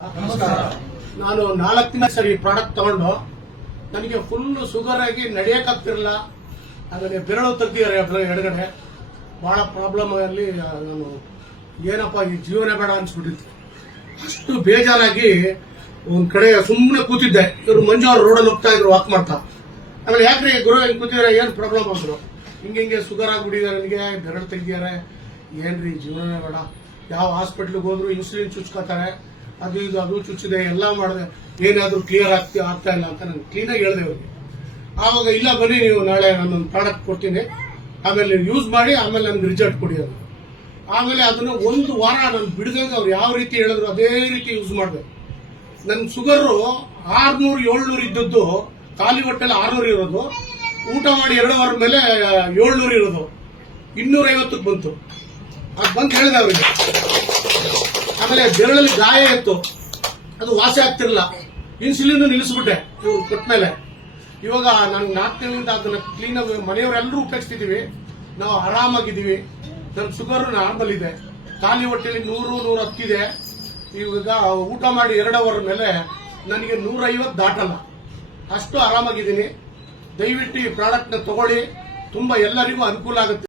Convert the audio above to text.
ನಮಸ್ಕಾರ. ನಾನು 4 ದಿನ ಸರಿ ಪ್ರಾಡಕ್ಟ್ ತಗೊಂಡು ನನಗೆ ಫುಲ್ ಶುಗರ್ ಆಗಿ ನಡೆಯಕ್ಕಾಗ್ತಿರಲಿಲ್ಲ. ಆಮೇಲೆ ಬೆರಳು ತೆಗ್ದಿದ್ದಾರೆ ಎಡಗಡೆ. ಬಹಳ ಪ್ರಾಬ್ಲಮ್ ಅಲ್ಲಿ ನಾನು ಏನಪ್ಪ ಈ ಜೀವನ ಬೇಡ ಅನ್ಸ್ಬಿಟ್ಟಿತ್ತು. ಅಷ್ಟು ಬೇಜಾರಾಗಿ ಒಂದ್ ಕಡೆ ಸುಮ್ಮನೆ ಕೂತಿದ್ದೆ. ಇವರು ಮಂಜು ಅವ್ರು ರೋಡಲ್ಲಿ ಹೋಗ್ತಾ ಇದ್ರು ವಾಕ್ ಮಾಡ್ತಾ. ಆಮೇಲೆ ಯಾಕ್ರಿ ಗುರು ಹಿಂಗ್ ಕೂತಿದ್ರೆ ಏನ್ ಪ್ರಾಬ್ಲಮ್ ಅಂದ್ರು. ಹಿಂಗೆ ಶುಗರ್ ಆಗ್ಬಿಟ್ಟಿದ್ದಾರೆ, ನನಗೆ ಬೆರಳು ತೆಗ್ದಿದ್ದಾರೆ, ಏನ್ರಿ ಜೀವನನೇ ಬೇಡ. ಯಾವ ಹಾಸ್ಪಿಟ್ಲಿಗೆ ಹೋದ್ರು ಇನ್ಸುಲಿನ್ ಚುಚ್ಕೋತಾರೆ, ಅದು ಇದು ಅದು ಚುಚ್ಚಿದೆ, ಎಲ್ಲ ಮಾಡಿದೆ, ಏನಾದ್ರೂ ಕ್ಲಿಯರ್ ಆಗ್ತಾ ಇಲ್ಲ ಅಂತ ನಾನು ಕ್ಲೀನಾಗಿ ಹೇಳಿದೆ ಅವ್ರಿಗೆ. ಆವಾಗ ಇಲ್ಲ ಬನ್ನಿ ನೀವು ನಾಳೆ ನಾನೊಂದು ಪ್ರಾಡಕ್ಟ್ ಕೊಡ್ತೀನಿ, ಆಮೇಲೆ ಯೂಸ್ ಮಾಡಿ ಆಮೇಲೆ ನನ್ಗೆ ರಿಸಲ್ಟ್ ಕೊಡಿ ಅದು. ಆಮೇಲೆ ಅದನ್ನ 1 ವಾರ ನಾನು ಬಿಡಿದಾಗ ಅವ್ರು ಯಾವ ರೀತಿ ಹೇಳಿದ್ರು ಅದೇ ರೀತಿ ಯೂಸ್ ಮಾಡಿದೆ. ನನ್ನ ಶುಗರು 600-700 ಇದ್ದದ್ದು ಖಾಲಿ ಹೊಟ್ಟೆಲ್ಲ 600 ಇರೋದು, ಊಟ ಮಾಡಿ 2 ವಾರ ಮೇಲೆ 700 ಇರೋದು 250ಕ್ಕೆ ಬಂತು. ಅದು ಬಂದು ಹೇಳಿದೆ ಅವರಿಗೆ. ಆಮೇಲೆ ಬೆರಳಲ್ಲಿ ಗಾಯ ಇತ್ತು, ಅದು ವಾಸಿ ಆಗ್ತಿರಲಿಲ್ಲ. ಇನ್ಸುಲಿನ್ ನಿಲ್ಲಿಸ್ಬಿಟ್ಟೆ ಇವ್ರು ಕೊಟ್ಮೇಲೆ. ಇವಾಗ ನಾನು 4 ತಿಂಗಳಿಂದ ಅದನ್ನ ಕ್ಲೀನ್ ಆಗಿ ಮನೆಯವರೆಲ್ಲರೂ ಉಪಯೋಗಿಸ್ತಿದೀವಿ. ನಾವು ಆರಾಮಾಗಿದ್ದೀವಿ. ನನ್ನ ಶುಗರ್ ನಾರ್ಮಲ್ ಇದೆ, ಖಾಲಿ ಹೊಟ್ಟೆಲಿ 100-110 ಇದೆ. ಇವಾಗ ಊಟ ಮಾಡಿ 2 ಅವರ್ ಮೇಲೆ ನನಗೆ 150 ದಾಟಲ್ಲ. ಅಷ್ಟು ಆರಾಮಾಗಿದ್ದೀನಿ. ದಯವಿಟ್ಟು ಈ ಪ್ರಾಡಕ್ಟ್ ನ ತಗೊಳ್ಳಿ, ತುಂಬಾ ಎಲ್ಲರಿಗೂ ಅನುಕೂಲ ಆಗುತ್ತೆ.